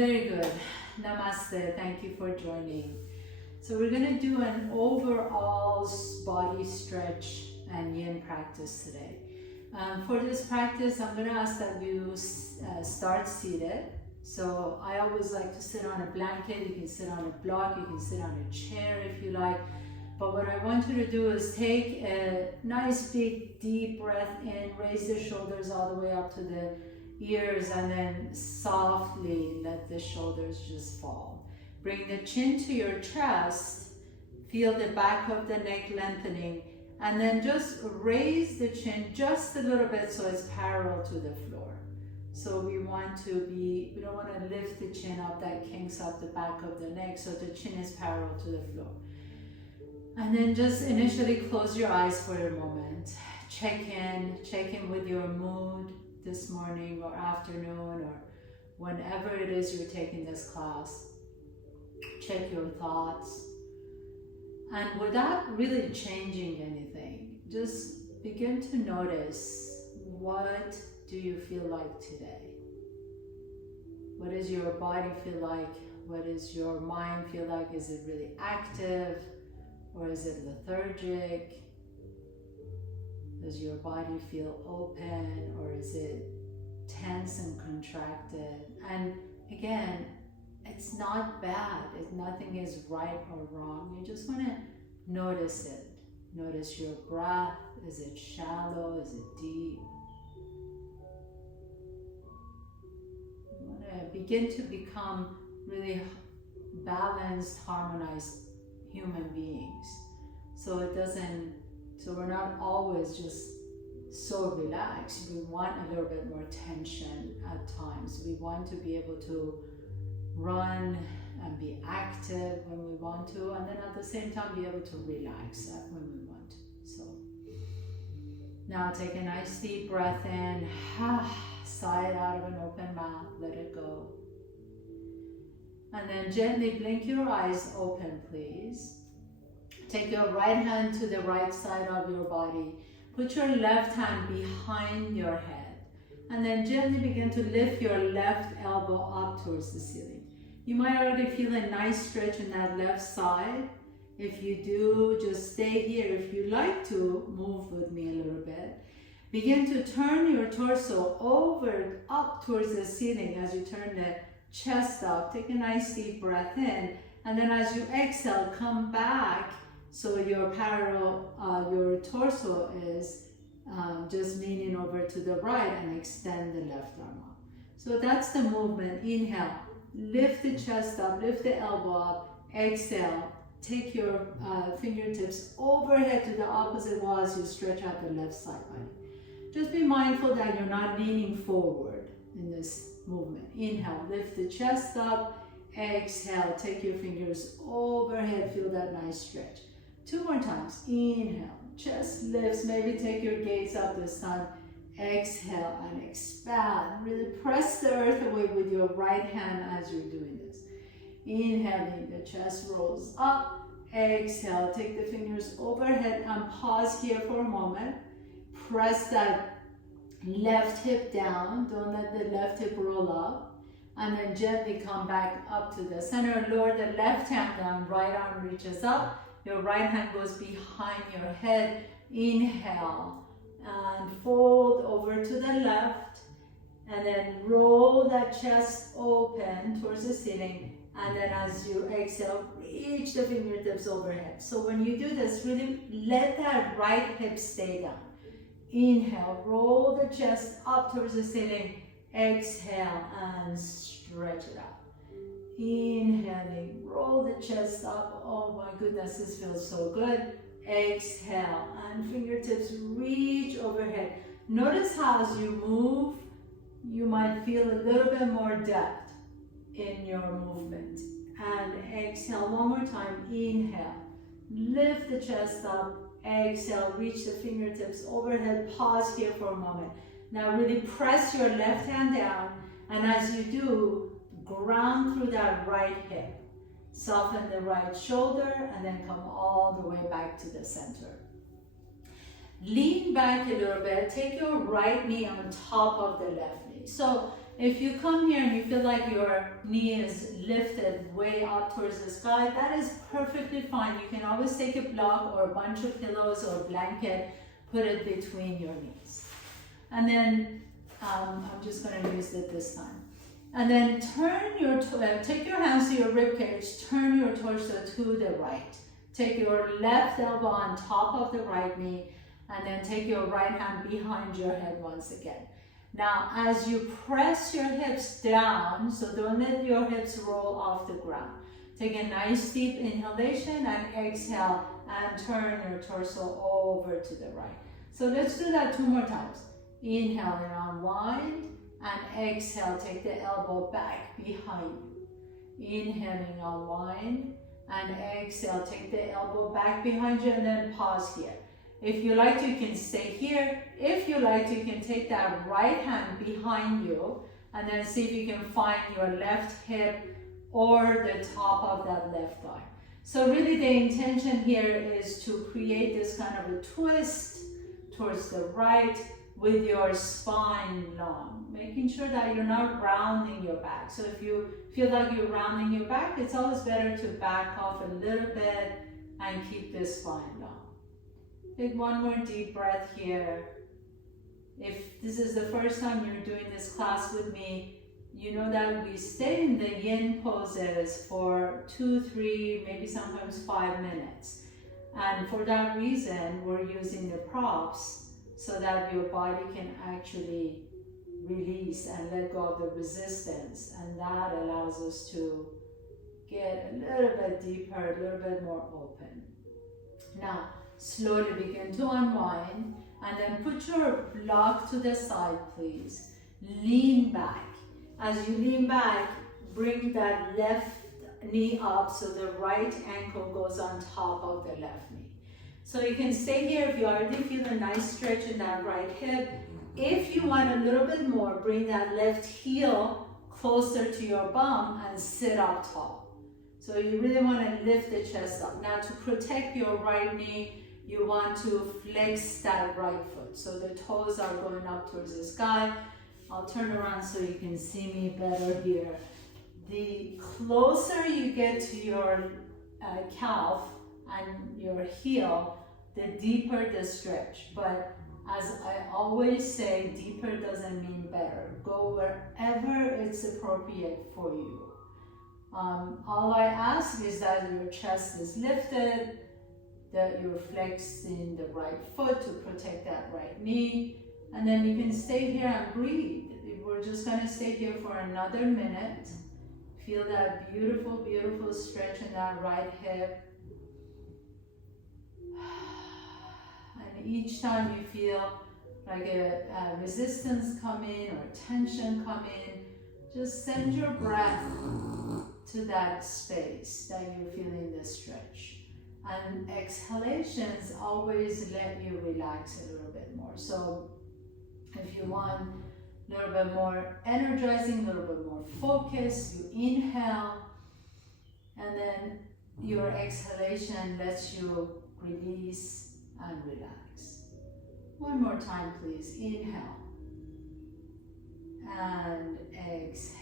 Very good. Namaste. Thank you for joining. So we're going to do an overall body stretch and yin practice today. For this practice, I'm going to ask that you start seated. So I always like to sit on a blanket. You can sit on a block. You can sit on a chair if you like. But what I want you to do is take a nice big deep breath in, raise the shoulders all the way up to the ears, and then softly let the shoulders just fall. Bring the chin to your chest, feel the back of the neck lengthening, and then just raise the chin just a little bit so it's parallel to the floor. So we don't want to lift the chin up, that kinks up the back of the neck, so the chin is parallel to the floor. And then just initially close your eyes for a moment. Check in with your mood this morning or afternoon or whenever it is you're taking this class. Check your thoughts. And without really changing anything, just begin to notice, what do you feel like today? What does your body feel like? What does your mind feel like? Is it really active or is it lethargic? Does your body feel open or is it tense and contracted? And again, it's not bad. Nothing is right or wrong. You just want to notice it. Notice your breath. Is it shallow? Is it deep? You want to begin to become really balanced, harmonized human beings. So we're not always just so relaxed. We want a little bit more tension at times. We want to be able to run and be active when we want to, and then at the same time be able to relax when we want to. So now take a nice deep breath in, sigh it out of an open mouth, let it go. And then gently blink your eyes open, please. Take your right hand to the right side of your body. Put your left hand behind your head. And then gently begin to lift your left elbow up towards the ceiling. You might already feel a nice stretch in that left side. If you do, just stay here. If you like to, move with me a little bit. Begin to turn your torso up towards the ceiling as you turn the chest up. Take a nice deep breath in. And then as you exhale, come back. So your your torso is just leaning over to the right and extend the left arm up. So that's the movement. Inhale, lift the chest up, lift the elbow up. Exhale, take your fingertips overhead to the opposite wall as you stretch out the left side body. Just be mindful that you're not leaning forward in this movement. Inhale, lift the chest up. Exhale, take your fingers overhead, feel that nice stretch. 2 more times. Inhale, chest lifts, maybe take your gaze up this time. Exhale and expand. Really press the earth away with your right hand as you're doing this. Inhaling, the chest rolls up. Exhale, take the fingers overhead and pause here for a moment. Press that left hip down. Don't let the left hip roll up. And then gently come back up to the center. Lower the left hand down, right arm reaches up. Your right hand goes behind your head. Inhale and fold over to the left. And then roll that chest open towards the ceiling. And then as you exhale, reach the fingertips overhead. So when you do this, really let that right hip stay down. Inhale, roll the chest up towards the ceiling. Exhale and stretch it out. Inhaling, roll the chest up. Oh my goodness, this feels so good. Exhale and fingertips reach overhead. Notice how as you move, you might feel a little bit more depth in your movement. And exhale one more time. Inhale, lift the chest up. Exhale, reach the fingertips overhead. Pause here for a moment. Now really press your left hand down, and as you do, ground through that right hip. Soften the right shoulder and then come all the way back to the center. Lean back a little bit. Take your right knee on top of the left knee. So If you come here and you feel like your knee is lifted way up towards the sky, that is perfectly fine. You can always take a block or a bunch of pillows or a blanket, put it between your knees. And then I'm just going to use it this time. And then take your hands to your rib cage, turn your torso to the right. Take your left elbow on top of the right knee, and then take your right hand behind your head once again. Now, as you press your hips down, so don't let your hips roll off the ground. Take a nice deep inhalation and exhale and turn your torso over to the right. So let's do that 2 more times. Inhale and unwind, and exhale, take the elbow back behind you. Inhaling, unwind, and exhale, take the elbow back behind you, and then pause here. If you like to, you can stay here. If you like to, you can take that right hand behind you and then see if you can find your left hip or the top of that left thigh. So really the intention here is to create this kind of a twist towards the right with your spine long, making sure that you're not rounding your back. So if you feel like you're rounding your back, it's always better to back off a little bit and keep the spine long. Take 1 more deep breath here. If this is the first time you're doing this class with me, you know that we stay in the yin poses for 2, 3, maybe sometimes 5 minutes. And for that reason, we're using the props so that your body can actually release and let go of the resistance. And that allows us to get a little bit deeper, a little bit more open. Now, slowly begin to unwind, and then put your block to the side, please. Lean back. As you lean back, bring that left knee up so the right ankle goes on top of the left knee. So you can stay here if you already feel a nice stretch in that right hip. If you want a little bit more, bring that left heel closer to your bum and sit up tall. So you really want to lift the chest up. Now to protect your right knee, you want to flex that right foot. So the toes are going up towards the sky. I'll turn around so you can see me better here. The closer you get to your calf and your heel, the deeper the stretch. But as I always say, deeper doesn't mean better. Go wherever it's appropriate for you. All I ask is that your chest is lifted, that you're flexing the right foot to protect that right knee, and then you can stay here and breathe. We're just going to stay here for another minute. Feel that beautiful, beautiful stretch in that right hip. And each time you feel like a resistance come in or tension come in, just send your breath to that space that you're feeling the stretch. And exhalations always let you relax a little bit more. So if you want a little bit more energizing, a little bit more focus, you inhale, and then your exhalation lets you release and relax. 1 more time, please. Inhale and exhale.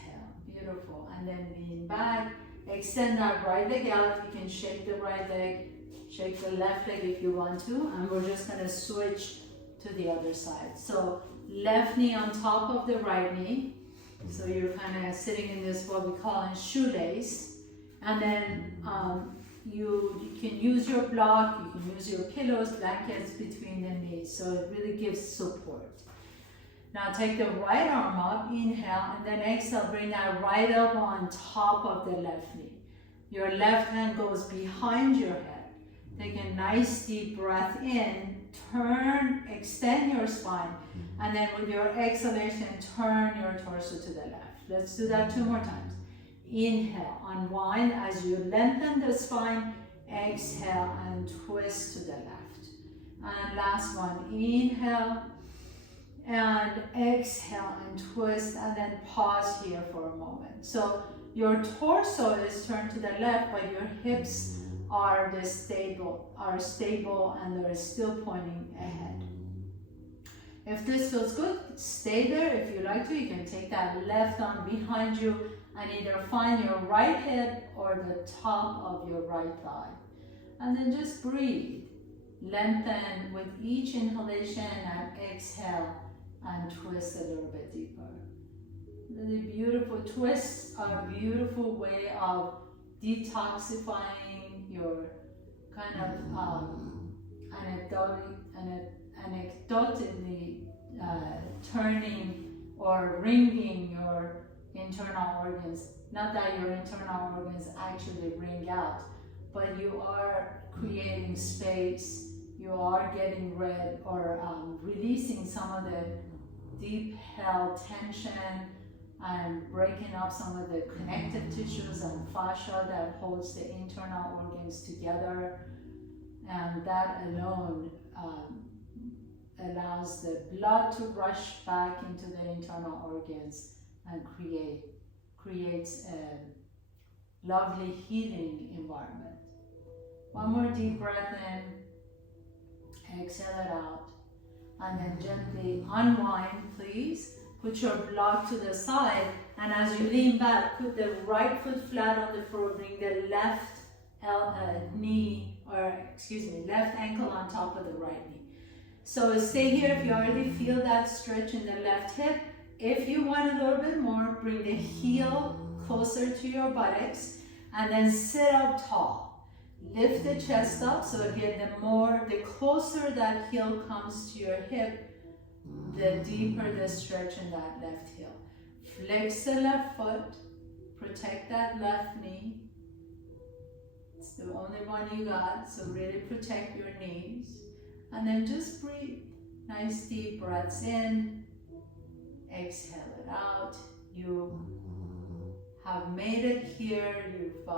Beautiful. And then lean back. Extend that right leg out. You can shake the right leg, shake the left leg if you want to, and we're just going to switch to the other side. So left knee on top of the right knee. So you're kind of sitting in this, what we call a shoelace. And then you can use your block, you can use your pillows, blankets between the knees. So it really gives support. Now take the right arm up, inhale, and then exhale, bring that right elbow on top of the left knee. Your left hand goes behind your head. Take a nice deep breath in, turn, extend your spine, and then with your exhalation, turn your torso to the left. Let's do that 2 more times. Inhale, unwind as you lengthen the spine, exhale and twist to the left. And last one, inhale, and exhale and twist, and then pause here for a moment. So your torso is turned to the left, but your hips are stable and they're still pointing ahead. If this feels good, stay there. If you like to, you can take that left arm behind you and either find your right hip or the top of your right thigh. And then just breathe. Lengthen with each inhalation and exhale, and twist a little bit deeper. Really beautiful twists are a beautiful way of detoxifying your kind of anecdotally turning or ringing your internal organs. Not that your internal organs actually ring out, but you are creating space. You are getting rid or releasing some of the deep held tension and breaking up some of the connective tissues and fascia that holds the internal organs together. And that alone allows the blood to rush back into the internal organs and creates a lovely healing environment. One more deep breath in, exhale it out, and then gently unwind, please. Put your block to the side, and as you lean back, put the right foot flat on the floor, bring the left left ankle on top of the right knee. So stay here if you already feel that stretch in the left hip. If you want a little bit more, bring the heel closer to your buttocks, and then sit up tall. Lift the chest up, so again, the closer that heel comes to your hip, the deeper the stretch in that left heel. Flex the left foot, protect that left knee. It's the only one you got, so really protect your knees. And then just breathe. Nice deep breaths in, exhale it out. You have made it here. You've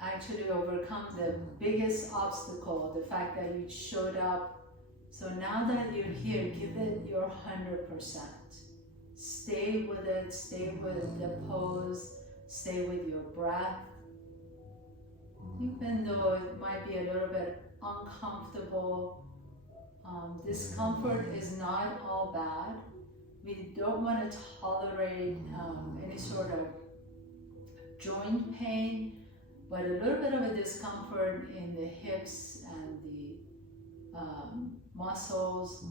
actually overcome the biggest obstacle, the fact that you showed up. So now that you're here, give it your 100%. Stay with it, stay with the pose, stay with your breath. Even though it might be a little bit uncomfortable, discomfort is not all bad. We don't want to tolerate any sort of joint pain, but a little bit of a discomfort in the hips and the muscles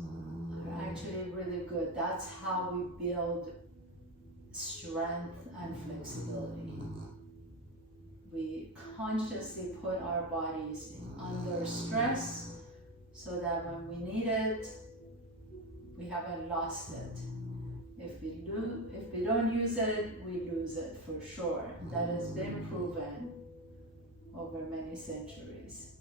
are actually really good. That's how we build strength and flexibility. We consciously put our bodies under stress so that when we need it, we haven't lost it. If we don't use it, we lose it for sure. That has been proven over many centuries.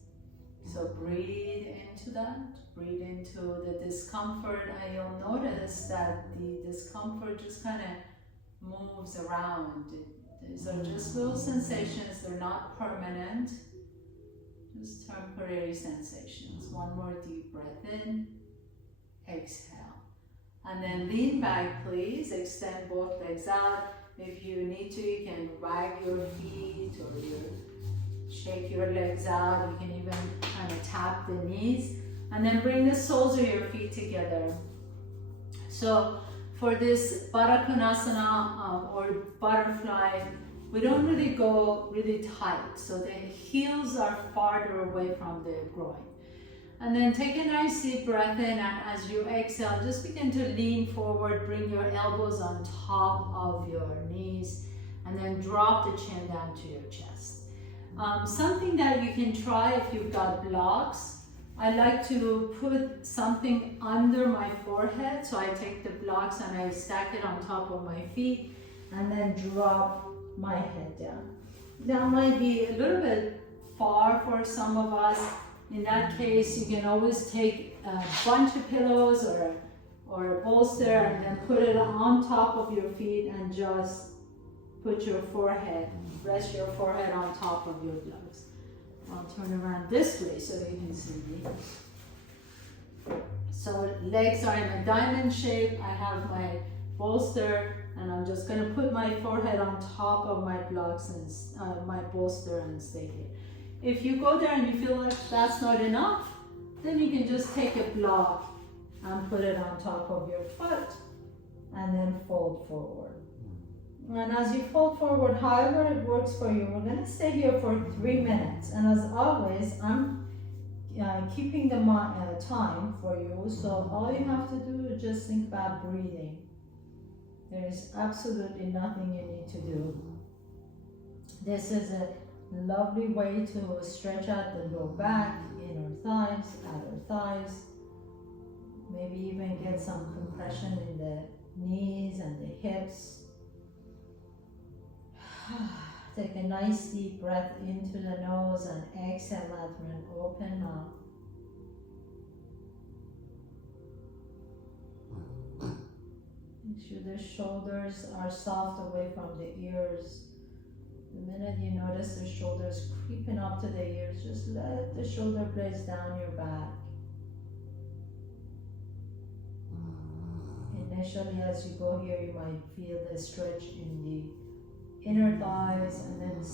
So breathe into that, breathe into the discomfort, and you'll notice that the discomfort just kind of moves around. These are just little sensations, they're not permanent, just temporary sensations. One more deep breath in, exhale. And then lean back, please, extend both legs out. If you need to, you can wag your feet or shake your legs out. You can even kind of tap the knees. And then bring the soles of your feet together. So for this Baddha Konasana or butterfly, we don't really go really tight. So the heels are farther away from the groin. And then take a nice deep breath in, and as you exhale, just begin to lean forward, bring your elbows on top of your knees, and then drop the chin down to your chest. Something that you can try if you've got blocks, I like to put something under my forehead. So I take the blocks and I stack it on top of my feet and then drop my head down. That might be a little bit far for some of us. In that case, you can always take a bunch of pillows or a bolster and then put it on top of your feet and just put your forehead, rest your forehead on top of your blocks. I'll turn around this way so that you can see me. So legs are in a diamond shape. I have my bolster and I'm just going to put my forehead on top of my blocks and my bolster and stay here. If you go there and you feel like that's not enough, then you can just take a block and put it on top of your foot, and then fold forward. And as you fold forward, however it works for you, we're gonna stay here for 3 minutes. And as always, I'm keeping the time for you, so all you have to do is just think about breathing. There is absolutely nothing you need to do. This is a lovely way to stretch out the lower back, inner thighs, outer thighs, maybe even get some compression in the knees and the hips. Take a nice deep breath into the nose and exhale out through an open mouth. Make sure the shoulders are soft away from the ears. The minute you notice the shoulders creeping up to the ears, just let the shoulder blades down your back. Initially, as you go here, you might feel the stretch in the inner thighs, and then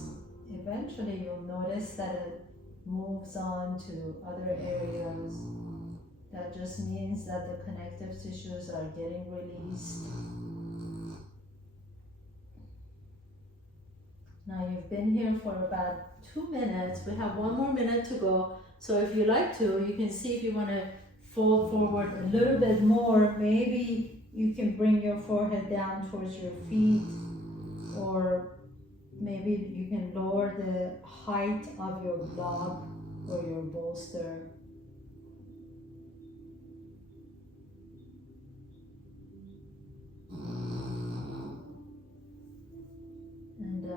eventually you'll notice that it moves on to other areas. That just means that the connective tissues are getting released. Now you've been here for about 2 minutes. We have 1 more minute to go. So if you like to, you can see if you want to fold forward a little bit more. Maybe you can bring your forehead down towards your feet, or maybe you can lower the height of your block or your bolster. And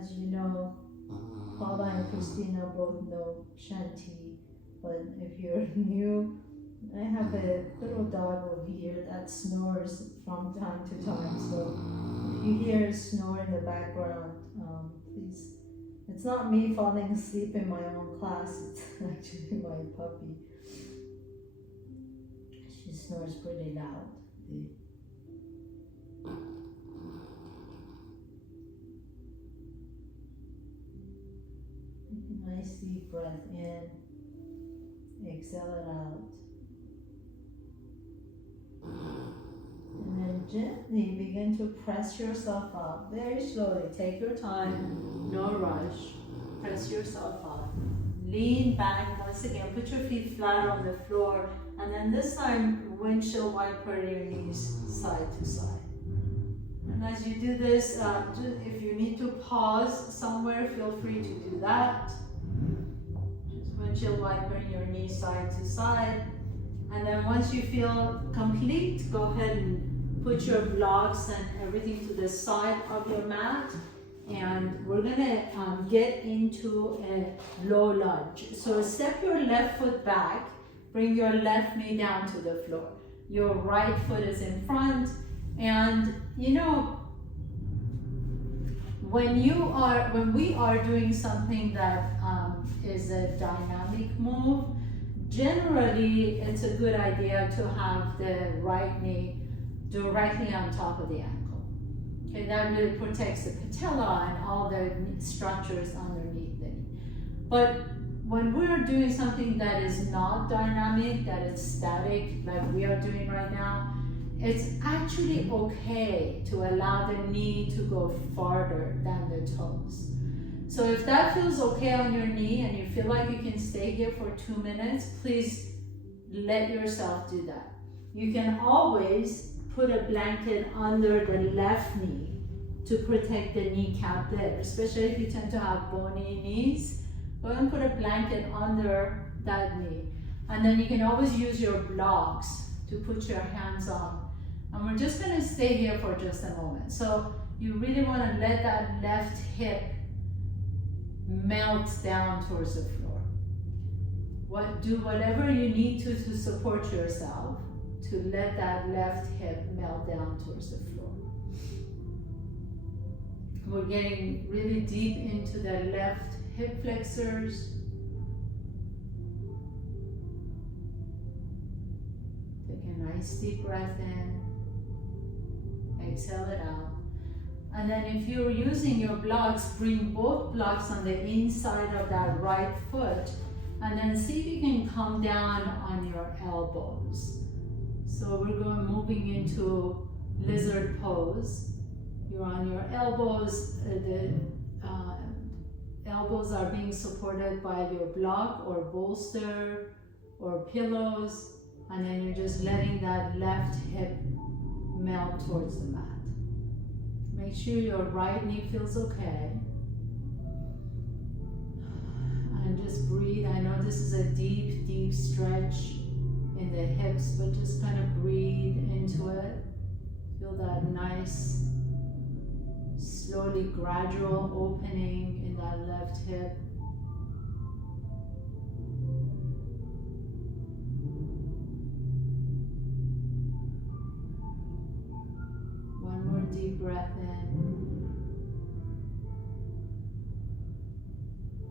as you know, Paula and Christina both know Shanti, but if you're new, I have a little dog over here that snores from time to time, so if you hear a snore in the background, please, it's not me falling asleep in my own class, it's actually my puppy. She snores pretty loud. Take a nice deep breath in, exhale it out. And then gently begin to press yourself up, very slowly. Take your time, no rush. Press yourself up. Lean back once again, put your feet flat on the floor, and then this time windshield wiper your knees side to side. And as you do this, if you need to pause somewhere, feel free to do that. Just windshield wipering your knees side to side. And then once you feel complete, go ahead and put your blocks and everything to the side of your mat. And we're gonna get into a low lunge. So step your left foot back, bring your left knee down to the floor. Your right foot is in front. And you know, when we are doing something that is a dynamic move, generally it's a good idea to have the right knee directly on top of the ankle. Okay, that really protects the patella and all the structures underneath the knee. But when we're doing something that is not dynamic, that is static, like we are doing right now, it's actually okay to allow the knee to go farther than the toes. So if that feels okay on your knee and you feel like you can stay here for 2 minutes, please let yourself do that. You can always put a blanket under the left knee to protect the kneecap there, especially if you tend to have bony knees. Go ahead and put a blanket under that knee. And then you can always use your blocks to put your hands on. And we're just gonna stay here for just a moment. So you really wanna let that left hip melt down towards the floor. Do whatever you need to support yourself to let that left hip melt down towards the floor. We're getting really deep into the left hip flexors. Take a nice deep breath in. Exhale it out. And then if you're using your blocks, bring both blocks on the inside of that right foot, and then see if you can come down on your elbows. So we're moving into lizard pose. You're on your elbows. The elbows are being supported by your block or bolster or pillows, and then you're just letting that left hip melt towards the mat. Make sure your right knee feels okay. And just breathe. I know this is a deep, deep stretch in the hips, but just kind of breathe into it. Feel that nice, slowly gradual opening in that left hip. One more deep breath in.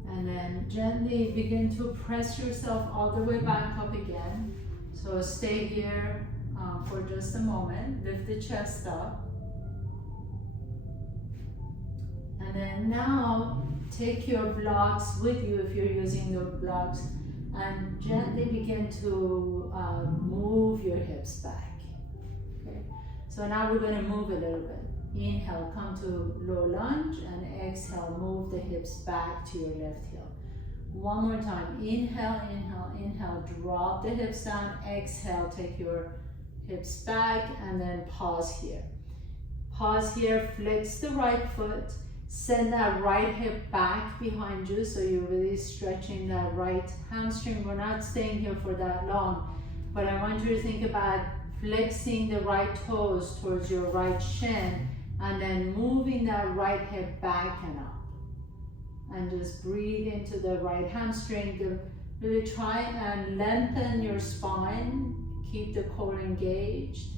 And then gently begin to press yourself all the way back up again. So stay here for just a moment. Lift the chest up. And then now take your blocks with you if you're using your blocks, and gently begin to move your hips back. Okay. So now we're going to move a little bit. Inhale, come to low lunge, and exhale, move the hips back to your left heel. One more time. Inhale, inhale, inhale, drop the hips down. Exhale, take your hips back, and then pause here. Pause here, flex the right foot, send that right hip back behind you, so you're really stretching that right hamstring. We're not staying here for that long, but I want you to think about flexing the right toes towards your right shin, and then moving that right hip back and up. And just breathe into the right hamstring. Really try and lengthen your spine. Keep the core engaged.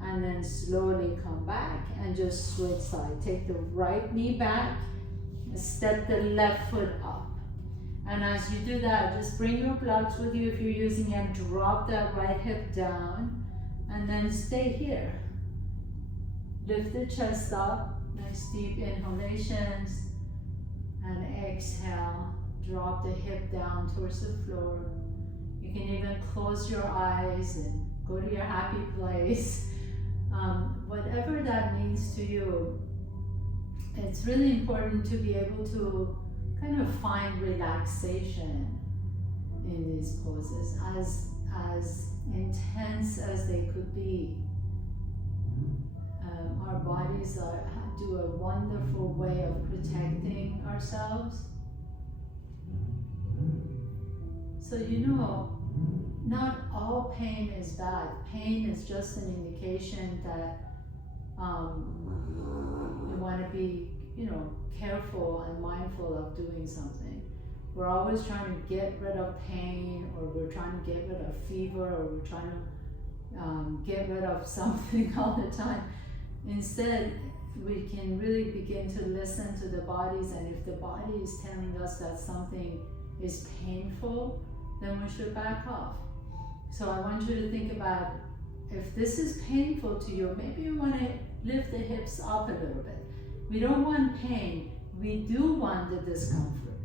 And then slowly come back and just switch side. Take the right knee back. Step the left foot up. And as you do that, just bring your blocks with you if you're using them. Drop that right hip down. And then stay here. Lift the chest up, nice deep inhalations, and exhale. Drop the hip down towards the floor. You can even close your eyes and go to your happy place. Whatever that means to you, it's really important to be able to kind of find relaxation in these poses, as intense as they could be. Our bodies do a wonderful way of protecting ourselves. So not all pain is bad. Pain is just an indication that you want to be, careful and mindful of doing something. We're always trying to get rid of pain, or we're trying to get rid of fever, or we're trying to get rid of something all the time. Instead, we can really begin to listen to the bodies, and if the body is telling us that something is painful, then we should back off. So I want you to think about, if this is painful to you, maybe you want to lift the hips up a little bit. We don't want pain, we do want the discomfort.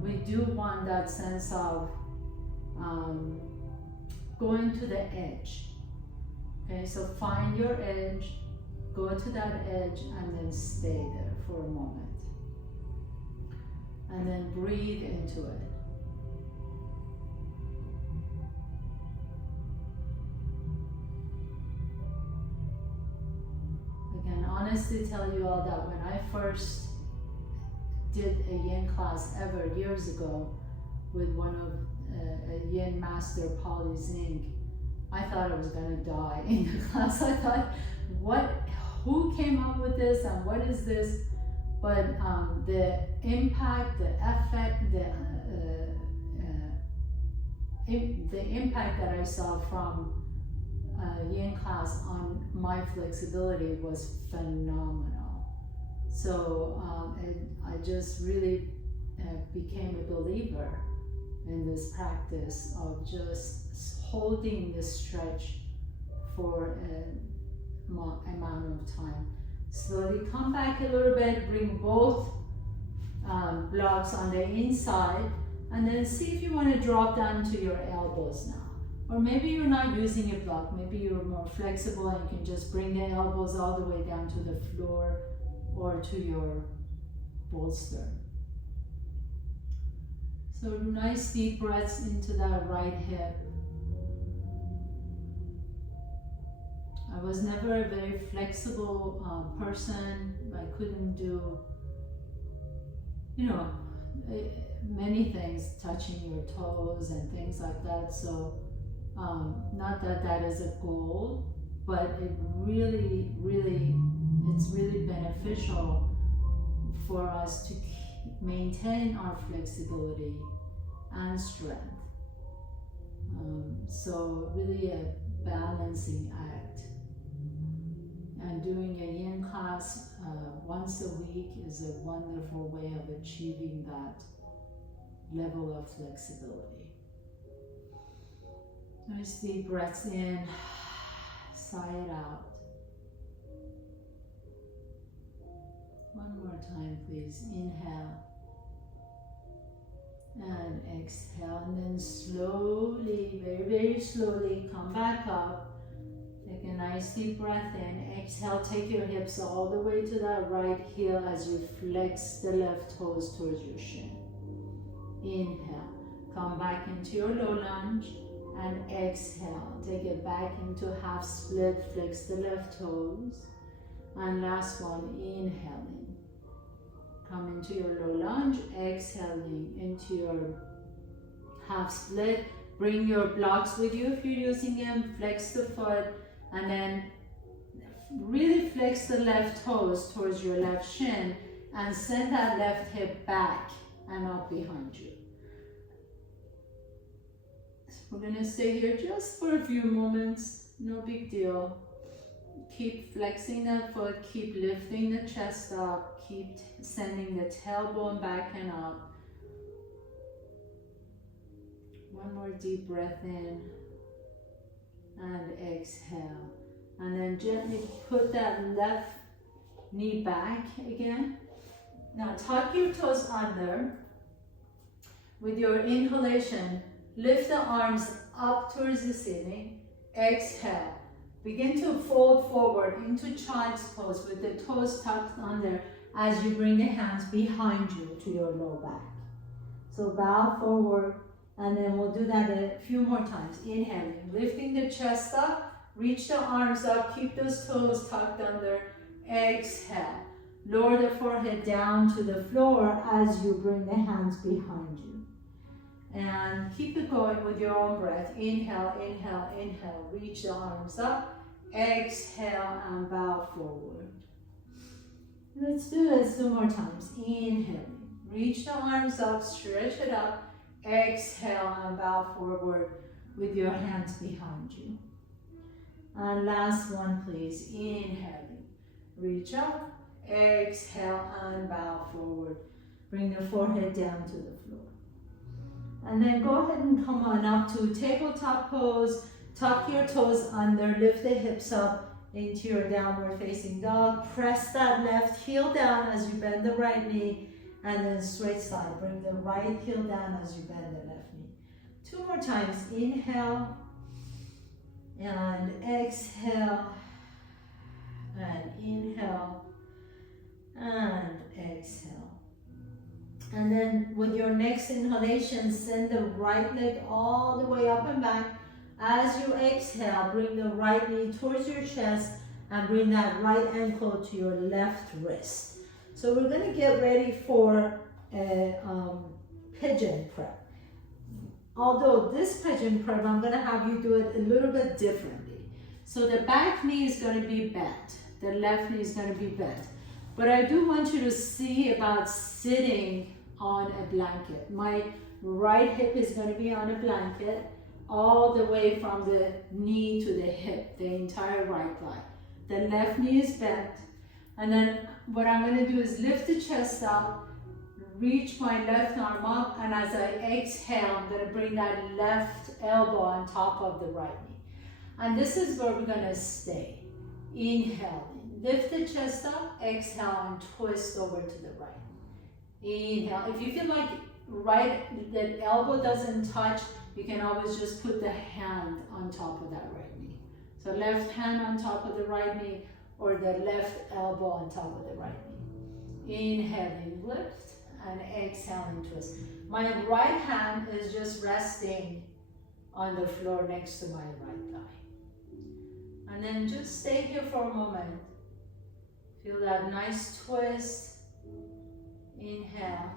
We do want that sense of going to the edge. Okay, so find your edge, go to that edge, and then stay there for a moment. And then breathe into it. Again, honestly tell you all that when I first did a yin class ever years ago with one of a yin master, Polly Zing, I thought I was going to die in the class. I thought, who came up with this and what is this? But the impact, the effect, the impact that I saw from yin class on my flexibility was phenomenal. So I just really became a believer in this practice of just holding the stretch for an amount of time. Slowly come back a little bit, bring both blocks on the inside, and then see if you want to drop down to your elbows now. Or maybe you're not using a block, maybe you're more flexible and you can just bring the elbows all the way down to the floor or to your bolster. So nice deep breaths into that right hip. I was never a very flexible person. I couldn't do, many things, touching your toes and things like that. So not that that is a goal, but it's really beneficial for us to maintain our flexibility and strength. So really a balancing act. And doing a yin class once a week is a wonderful way of achieving that level of flexibility. Nice deep breaths in, sigh it out. One more time, please. Inhale and exhale, and then slowly, very slowly come back up. Take a nice deep breath in. Exhale, take your hips all the way to that right heel as you flex the left toes towards your shin. Inhale, come back into your low lunge, and exhale, take it back into half split, flex the left toes. And last one, inhaling, come into your low lunge, exhaling into your half split. Bring your blocks with you if you're using them, flex the foot, and then really flex the left toes towards your left shin and send that left hip back and up behind you. So we're gonna stay here just for a few moments, no big deal. Keep flexing that foot, keep lifting the chest up, keep sending the tailbone back and up. One more deep breath in and exhale. And then gently put that left knee back again. Now tuck your toes under. With your inhalation, lift the arms up towards the ceiling. Exhale. Begin to fold forward into child's pose with the toes tucked under as you bring the hands behind you to your low back. So bow forward, and then we'll do that a few more times. Inhaling, lifting the chest up, reach the arms up, keep those toes tucked under. Exhale, lower the forehead down to the floor as you bring the hands behind you. And keep it going with your own breath. Inhale, inhale, inhale. Reach the arms up. Exhale and bow forward. Let's do this 2 more times. Inhaling. Reach the arms up, stretch it up. Exhale and bow forward with your hands behind you. And last one, please. Inhaling. Reach up. Exhale and bow forward. Bring the forehead down to the floor. And then go ahead and come on up to tabletop pose. Tuck your toes under, lift the hips up into your downward facing dog. Press that left heel down as you bend the right knee, and then straight side. Bring the right heel down as you bend the left knee. 2 more times. Inhale and exhale and inhale and exhale. And then with your next inhalation, send the right leg all the way up and back. As you exhale, bring the right knee towards your chest and bring that right ankle to your left wrist. So we're going to get ready for a pigeon prep. Although this pigeon prep, I'm going to have you do it a little bit differently. So the back knee is going to be bent. The left knee is going to be bent. But I do want you to see about sitting on a blanket. My right hip is going to be on a blanket all the way from the knee to the hip, the entire right thigh. The left knee is bent. And then what I'm going to do is lift the chest up, reach my left arm up, and as I exhale, I'm going to bring that left elbow on top of the right knee. And this is where we're going to stay. Inhale, lift the chest up, exhale, and twist over to the right. Inhale. If you feel like the elbow doesn't touch, you can always just put the hand on top of that right knee. So left hand on top of the right knee, or the left elbow on top of the right knee. Inhaling, lift, and exhaling, twist. My right hand is just resting on the floor next to my right thigh. And then just stay here for a moment. Feel that nice twist. Inhale.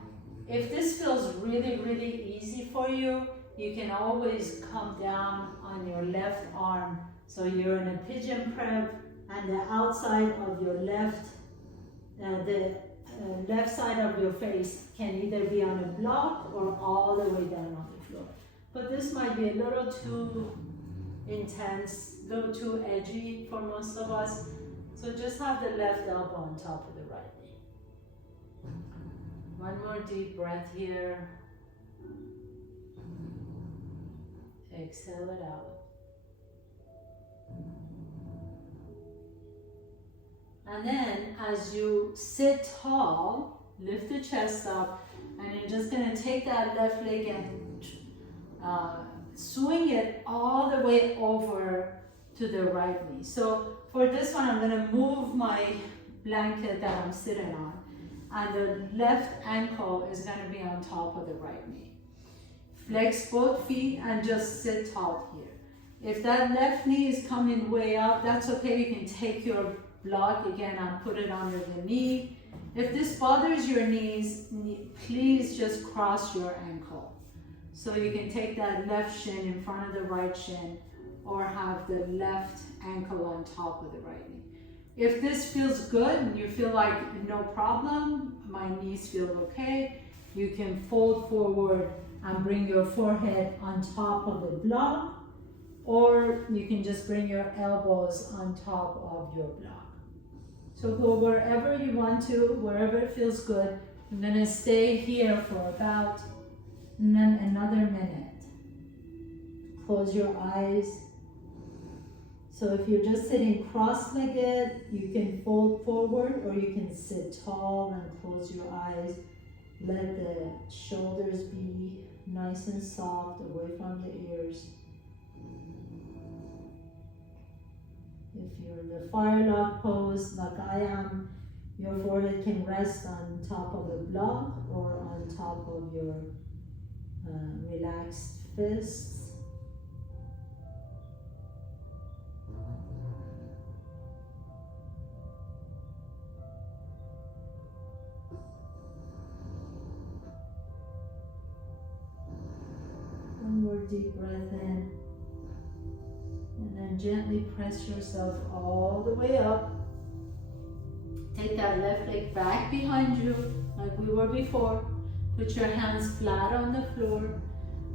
If this feels really, really easy for you, you can always come down on your left arm. So you're in a pigeon prep, and the outside of your left, left side of your face can either be on a block or all the way down on the floor. But this might be a little too intense, a little too edgy for most of us. So just have the left elbow on top of the right knee. One more deep breath here. Exhale it out. And then as you sit tall, lift the chest up, and you're just gonna take that left leg and swing it all the way over to the right knee. So for this one, I'm gonna move my blanket that I'm sitting on, and the left ankle is gonna be on top of the right knee. Flex both feet and just sit tall here. If that left knee is coming way up, that's okay. You can take your block again and put it under the knee. If this bothers your knees, please just cross your ankle. So you can take that left shin in front of the right shin, or have the left ankle on top of the right knee. If this feels good and you feel like no problem, my knees feel okay, you can fold forward and bring your forehead on top of the block, or you can just bring your elbows on top of your block. So go wherever you want to, wherever it feels good. I'm gonna stay here for about another minute. Close your eyes. So if you're just sitting cross-legged, you can fold forward, or you can sit tall and close your eyes. Let the shoulders be nice and soft away from the ears. If you're in the fire lock pose like I am, your forehead can rest on top of the block or on top of your relaxed fists. One more deep breath in. And then gently press yourself all the way up. Take that left leg back behind you, like we were before. Put your hands flat on the floor.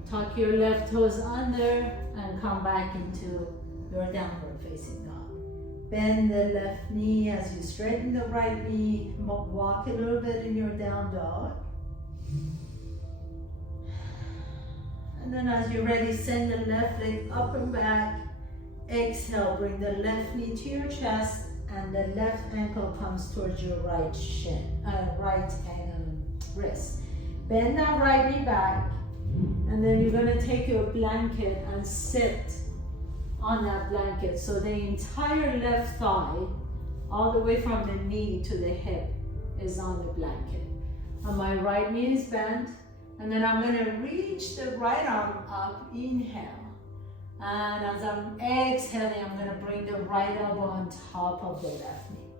Tuck your left toes under and come back into your downward facing dog. Bend the left knee as you straighten the right knee. Walk a little bit in your down dog. And then as you're ready, send the left leg up and back. Exhale, bring the left knee to your chest, and the left ankle comes towards your right wrist. Bend that right knee back, and then you're gonna take your blanket and sit on that blanket. So the entire left thigh, all the way from the knee to the hip, is on the blanket. And my right knee is bent, and then I'm gonna reach the right arm up, inhale. And as I'm exhaling, I'm gonna bring the right elbow on top of the left knee.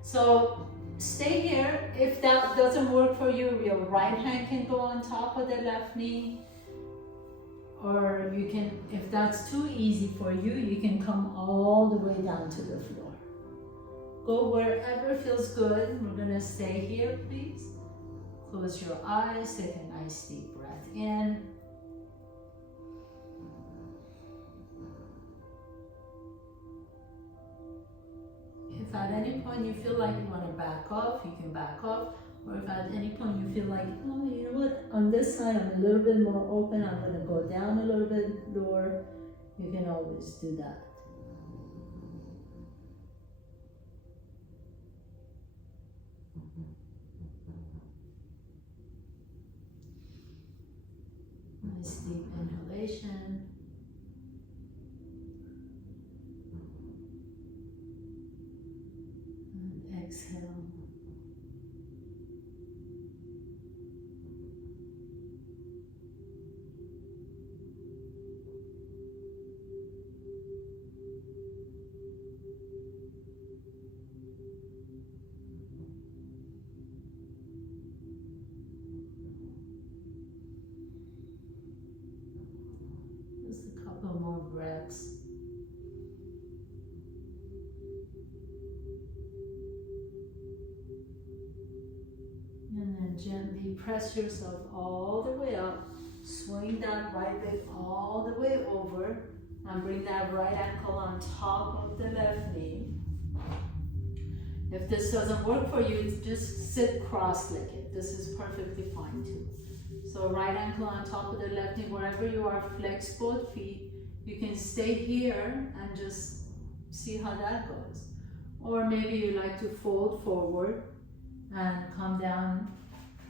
So stay here. If that doesn't work for you, your right hand can go on top of the left knee. Or you can, if that's too easy for you, you can come all the way down to the floor. Go wherever feels good. We're gonna stay here, please. Close your eyes, take a nice deep breath in. If at any point you feel like you want to back off, you can back off. Or if at any point you feel like, oh, you know what, on this side I'm a little bit more open, I'm going to go down a little bit lower, you can always do that. Nice deep inhalation. And exhale. Just a couple more breaths. And then gently press yourself all the way up. Swing that right leg all the way over and bring that right ankle on top of the left knee. If this doesn't work for you, just sit cross-legged. This is perfectly fine too. So right ankle on top of the left knee, wherever you are, flex both feet. You can stay here and just see how that goes. Or maybe you like to fold forward and come down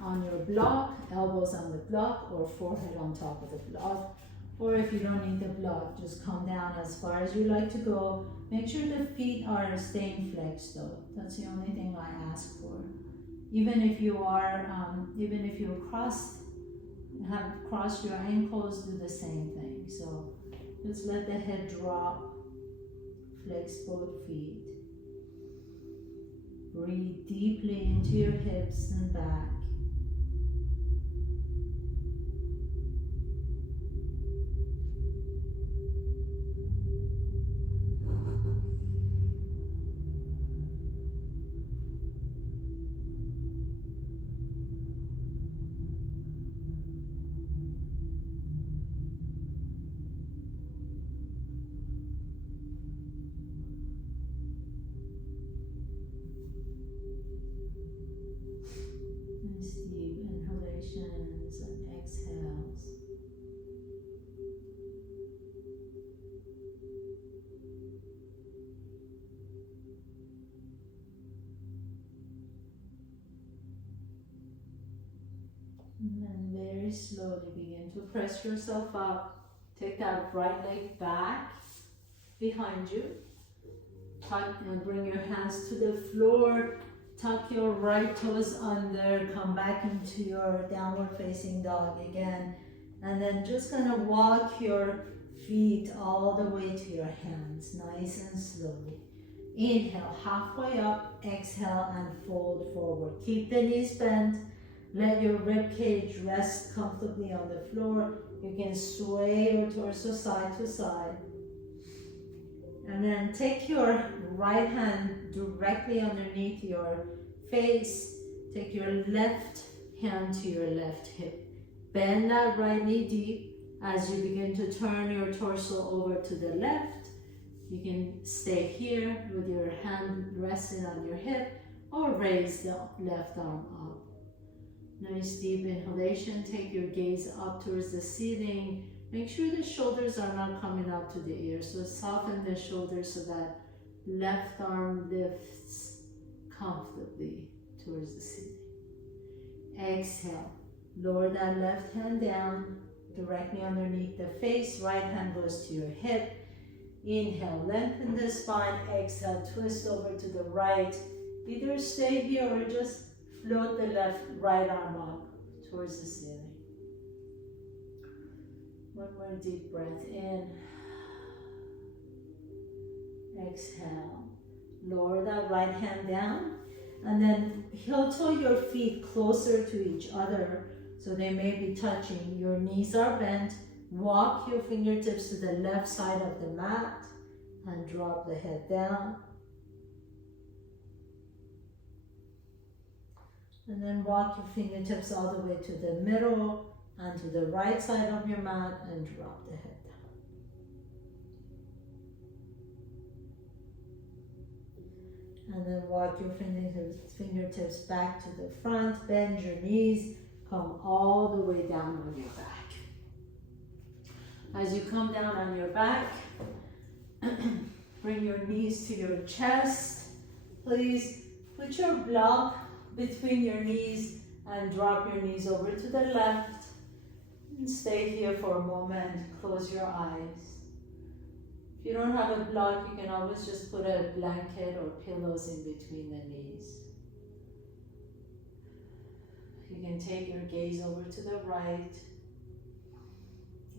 on your block, elbows on the block or forehead on top of the block. Or if you don't need the block, just come down as far as you like to go. Make sure the feet are staying flexed though. That's the only thing I ask for. Even if you are, have crossed your ankles, do the same thing. So just let the head drop, flex both feet. Breathe deeply into your hips and back. Nice deep inhalations and exhales. And then very slowly begin to press yourself up. Take that right leg back behind you. Tuck and bring your hands to the floor. Tuck your right toes under. Come back into your downward facing dog again. And then just gonna walk your feet all the way to your hands, nice and slowly. Inhale, halfway up. Exhale and fold forward. Keep the knees bent. Let your rib cage rest comfortably on the floor. You can sway your torso side to side. And then take your right hand directly underneath your face. Take your left hand to your left hip. Bend that right knee deep as you begin to turn your torso over to the left. You can stay here with your hand resting on your hip or raise the left arm up. Nice deep inhalation. Take your gaze up towards the ceiling. Make sure the shoulders are not coming up to the ears. So soften the shoulders so that left arm lifts comfortably towards the ceiling. Exhale. Lower that left hand down directly underneath the face. Right hand goes to your hip. Inhale, lengthen the spine. Exhale, twist over to the right. Either stay here or just float the right arm up towards the ceiling. One more deep breath in. Exhale. Lower that right hand down. And then heel toe your feet closer to each other so they may be touching. Your knees are bent. Walk your fingertips to the left side of the mat and drop the head down. And then walk your fingertips all the way to the middle and to the right side of your mat and drop the head down. And then walk your fingertips back to the front, bend your knees, come all the way down on your back. As you come down on your back, bring your knees to your chest. Please put your block between your knees and drop your knees over to the left. And stay here for a moment, close your eyes. If you don't have a block, you can always just put a blanket or pillows in between the knees. You can take your gaze over to the right.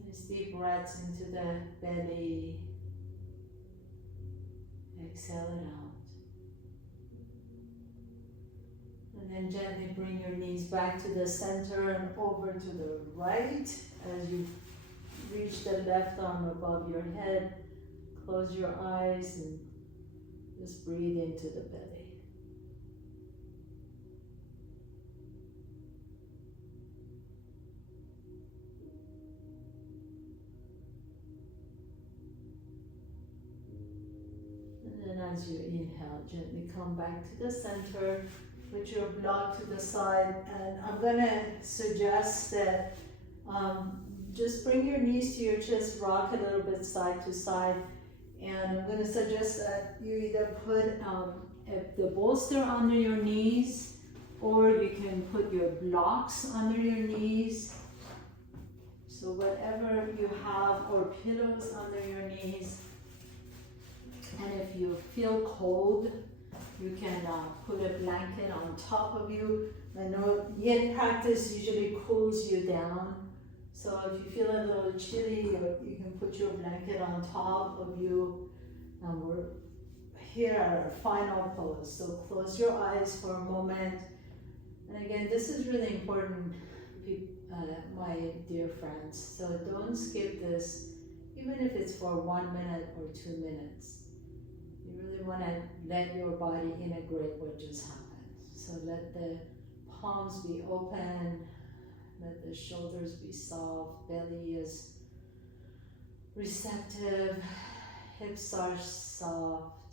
Nice deep breaths into the belly. Exhale it out. And then gently bring your knees back to the center and over to the right as you reach the left arm above your head. Close your eyes and just breathe into the belly. And then as you inhale, gently come back to the center. Put your block to the side, and I'm gonna suggest that just bring your knees to your chest, rock a little bit side to side, and I'm gonna suggest that you either put the bolster under your knees, or you can put your blocks under your knees. So whatever you have, or pillows under your knees. And if you feel cold, you can put a blanket on top of you. I know yin practice usually cools you down. So if you feel a little chilly, you can put your blanket on top of you. And we're here at our final pose. So close your eyes for a moment. And again, this is really important, my dear friends. So don't skip this, even if it's for 1 minute or 2 minutes. You really want to let your body integrate what just happened. So let the palms be open, let the shoulders be soft, belly is receptive, hips are soft.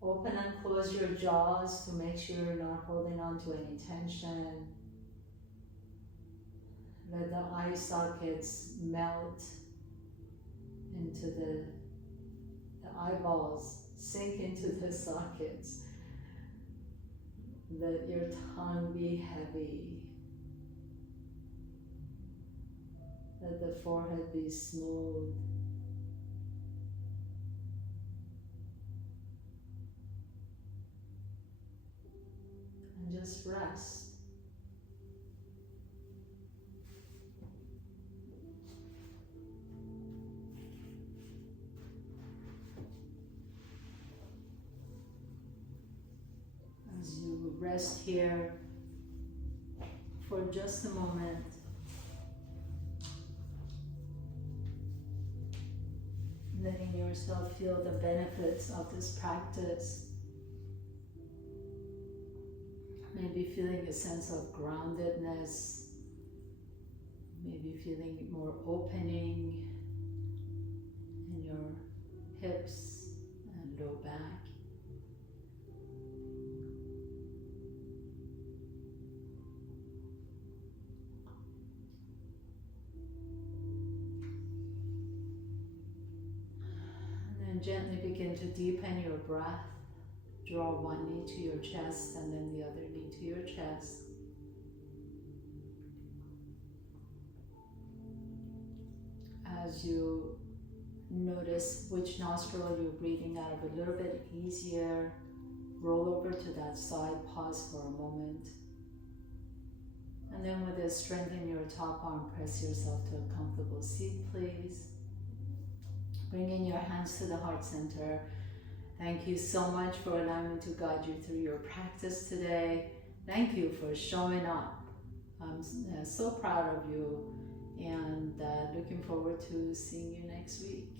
Open and close your jaws to make sure you're not holding on to any tension. Let the eye sockets melt into the eyeballs, sink into the sockets. Let your tongue be heavy. Let the forehead be smooth. And just rest. As you rest here for just a moment, letting yourself feel the benefits of this practice. Maybe feeling a sense of groundedness, maybe feeling more opening in your hips and low back. And then gently begin to deepen your breath. Draw one knee to your chest and then the other knee to your chest. As you notice which nostril you're breathing out of a little bit easier, roll over to that side, pause for a moment. And then with the strength in your top arm, press yourself to a comfortable seat, please. Bringing your hands to the heart center. Thank you so much for allowing me to guide you through your practice today. Thank you for showing up. I'm so proud of you and looking forward to seeing you next week.